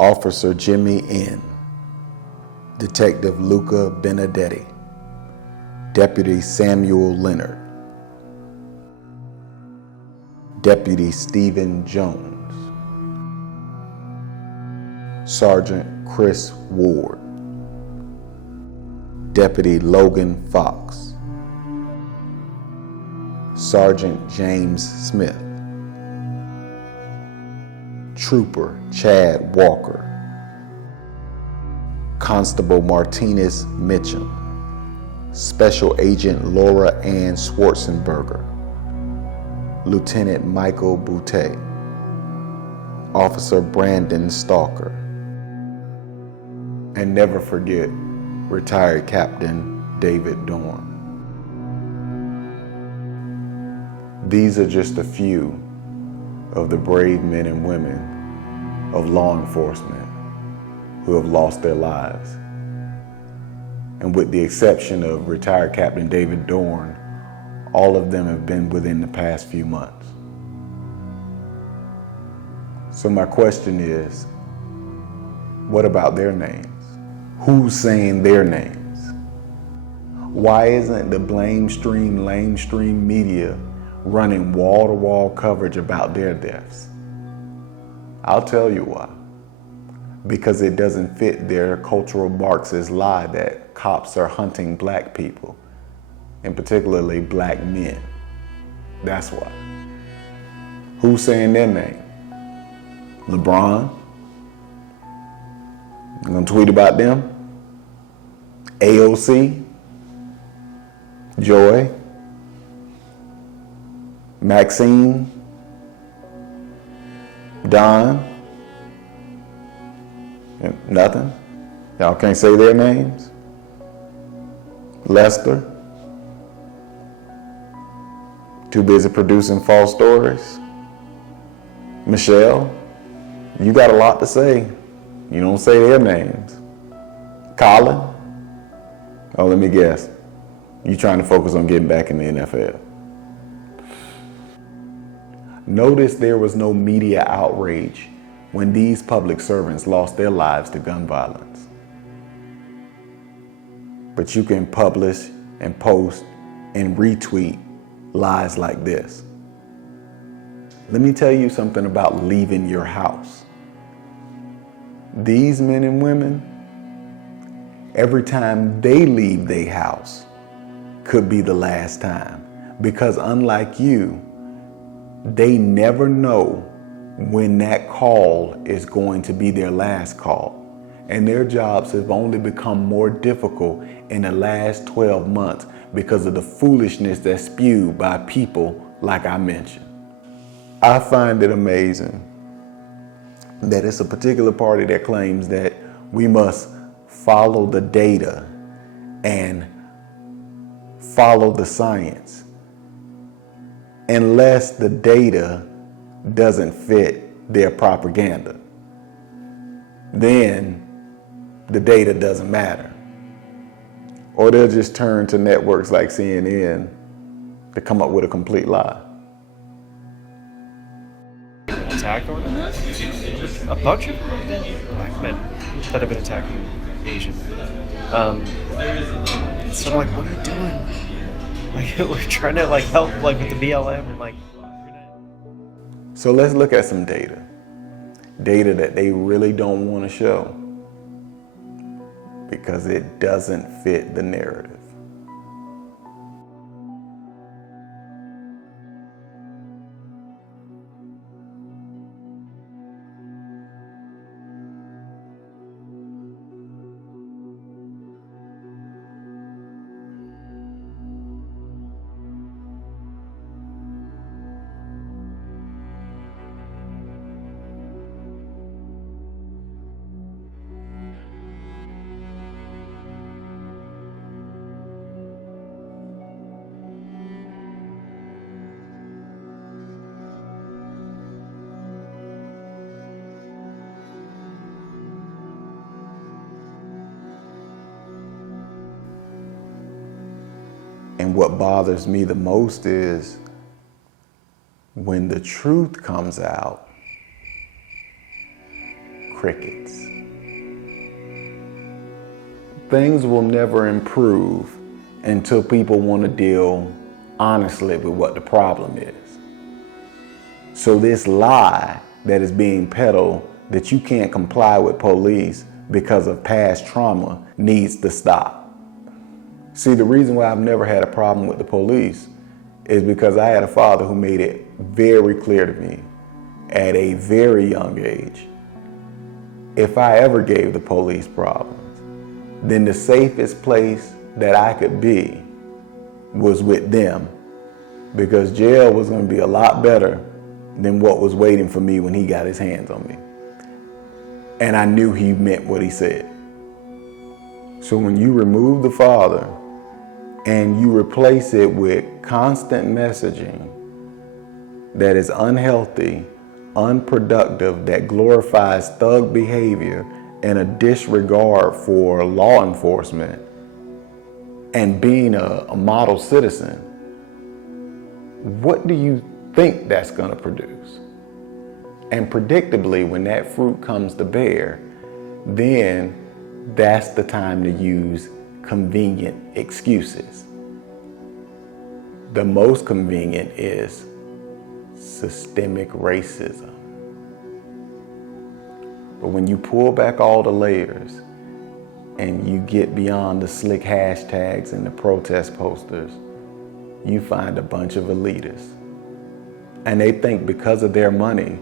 Officer Jimmy N., Detective Luca Benedetti, Deputy Samuel Leonard, Deputy Stephen Jones, Sergeant Chris Ward, Deputy Logan Fox, Sergeant James Smith, Trooper Chad Walker, Constable Martinez Mitchum, Special Agent Laura Ann Schwarzenberger, Lieutenant Michael Boutte, Officer Brandon Stalker, and never forget retired Captain David Dorn. These are just a few of the brave men and women of law enforcement who have lost their lives. And with the exception of retired Captain David Dorn, all of them have been within the past few months. So my question is, what about their names? Who's saying their names? Why isn't the lamestream media running wall-to-wall coverage about their deaths? I'll tell you why. Because it doesn't fit their cultural Marxist lie that cops are hunting black people, and particularly black men. That's why. Who's saying their name? LeBron? You gonna tweet about them? AOC? Joy? Maxine? Don? Nothing? Y'all can't say their names? Lester? Too busy producing false stories? Michelle? You got a lot to say. You don't say their names. Colin? Oh, let me guess. You trying to focus on getting back in the NFL. Notice there was no media outrage when these public servants lost their lives to gun violence. But you can publish and post and retweet lies like this. Let me tell you something about leaving your house. These men and women, every time they leave their house could be the last time, because unlike you, they never know when that call is going to be their last call. And their jobs have only become more difficult in the last 12 months because of the foolishness that's spewed by people like I mentioned. I find it amazing that it's a particular party that claims that we must follow the data and follow the science, unless the data doesn't fit their propaganda. Then the data doesn't matter. Or they'll just turn to networks like CNN to come up with a complete lie. Attack on a bunch of black men that have been attacking Asian. So I'm like, what are you doing? Like, we're trying to help with the BLM and So let's look at some data. Data that they really don't want to show because it doesn't fit the narrative. And what bothers me the most is when the truth comes out, crickets. Things will never improve until people want to deal honestly with what the problem is. So this lie that is being peddled that you can't comply with police because of past trauma needs to stop. See, the reason why I've never had a problem with the police is because I had a father who made it very clear to me at a very young age, if I ever gave the police problems, then the safest place that I could be was with them, because jail was going to be a lot better than what was waiting for me when he got his hands on me. And I knew he meant what he said. So when you remove the father and you replace it with constant messaging that is unhealthy, unproductive, that glorifies thug behavior and a disregard for law enforcement and being a model citizen, what do you think that's going to produce? And predictably, when that fruit comes to bear, then that's the time to use convenient excuses. The most convenient is systemic racism. But when you pull back all the layers and you get beyond the slick hashtags and the protest posters, you find a bunch of elitists. And they think because of their money,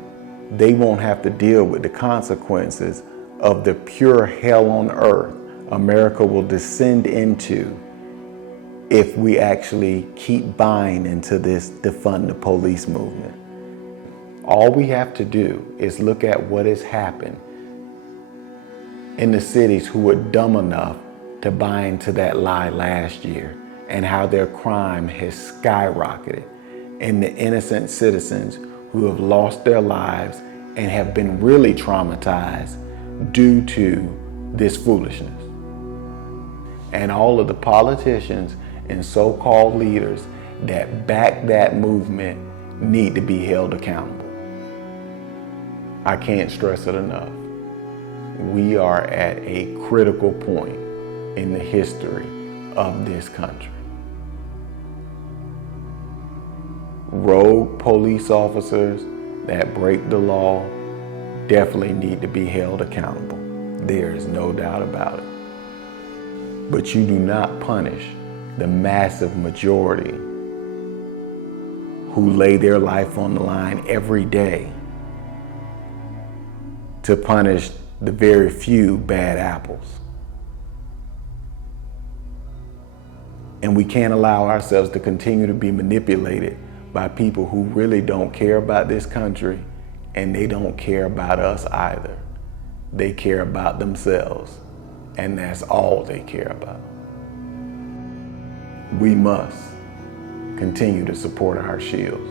they won't have to deal with the consequences of the pure hell on earth America will descend into if we actually keep buying into this defund the police movement. All we have to do is look at what has happened in the cities who were dumb enough to buy into that lie last year, and how their crime has skyrocketed, and the innocent citizens who have lost their lives and have been really traumatized due to this foolishness. And all of the politicians and so-called leaders that back that movement need to be held accountable. I can't stress it enough. We are at a critical point in the history of this country. Rogue police officers that break the law definitely need to be held accountable. There is no doubt about it. But you do not punish the massive majority who lay their life on the line every day to punish the very few bad apples. And we can't allow ourselves to continue to be manipulated by people who really don't care about this country, and they don't care about us either. They care about themselves, and that's all they care about. We must continue to support our shields.